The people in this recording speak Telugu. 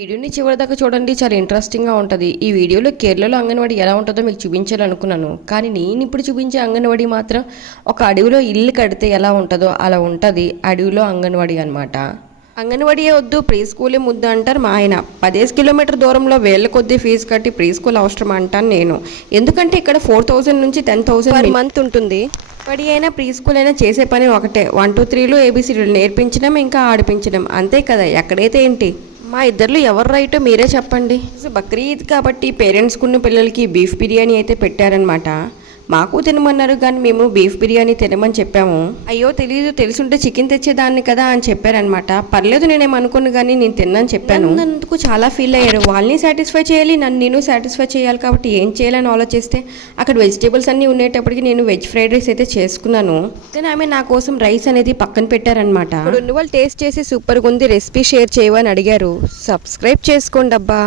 వీడియోని చివరిదాకా చూడండి, చాలా ఇంట్రెస్టింగ్గా ఉంటుంది. ఈ వీడియోలో కేరళలో అంగన్వాడీ ఎలా ఉంటుందో మీకు చూపించాలనుకున్నాను. కానీ నేను ఇప్పుడు చూపించే అంగన్వాడీ మాత్రం ఒక అడవిలో ఇల్లు కడితే ఎలా ఉంటుందో అలా ఉంటుంది. అడవిలో అంగన్వాడీ అనమాట. అంగన్వాడీయే వద్దు, ప్రీ స్కూలే ముద్దు అంటారు మా ఆయన. 15 కిలోమీటర్ దూరంలో వేల కొద్దీ ఫీజు కట్టి ప్రీ స్కూల్ అవసరం అంటాను నేను. ఎందుకంటే ఇక్కడ 4,000 నుంచి 10,000 పర్ మంత్ ఉంటుంది. బడి అయినా ప్రీ స్కూల్ అయినా చేసే పని ఒకటే, 1 2 3లు ఏబీసీడీలు నేర్పించడం, ఇంకా ఆడిపించడం, అంతే కదా. ఎక్కడైతే ఏంటి, మా ఇద్దరిలో ఎవరు రైటో మీరే చెప్పండి. బక్రీద్ కాబట్టి పేరెంట్స్ కున్న పిల్లలకి బీఫ్ బిర్యానీ అయితే పెట్టారనమాట. మాకు తినమన్నారు, కానీ మేము బీఫ్ బిర్యానీ తినమని చెప్పాము. అయ్యో తెలియదు, తెలుసుంటే చికెన్ తెచ్చేదాన్ని కదా అని చెప్పారనమాట. పర్లేదు నేనేమనుకున్నాను, కానీ నేను తిన్నాను చెప్పాను. అందుకు చాలా ఫీల్ అయ్యారు. వాళ్ళని సాటిస్ఫై చేయాలి, నేను సాటిస్ఫై చేయాలి. కాబట్టి ఏం చేయాలని ఆలోచిస్తే అక్కడ వెజిటేబుల్స్ అన్నీ ఉండేటప్పటికి నేను వెజ్ ఫ్రైడ్ రైస్ అయితే చేసుకున్నాను. కానీ ఆమె నా కోసం రైస్ అనేది పక్కన పెట్టారనమాట. ఇప్పుడు ఉన్న వాళ్ళు టేస్ట్ చేసి సూపర్గా ఉంది, రెసిపీ షేర్ చేయవని అడిగారు. సబ్స్క్రైబ్ చేసుకోండి అబ్బా.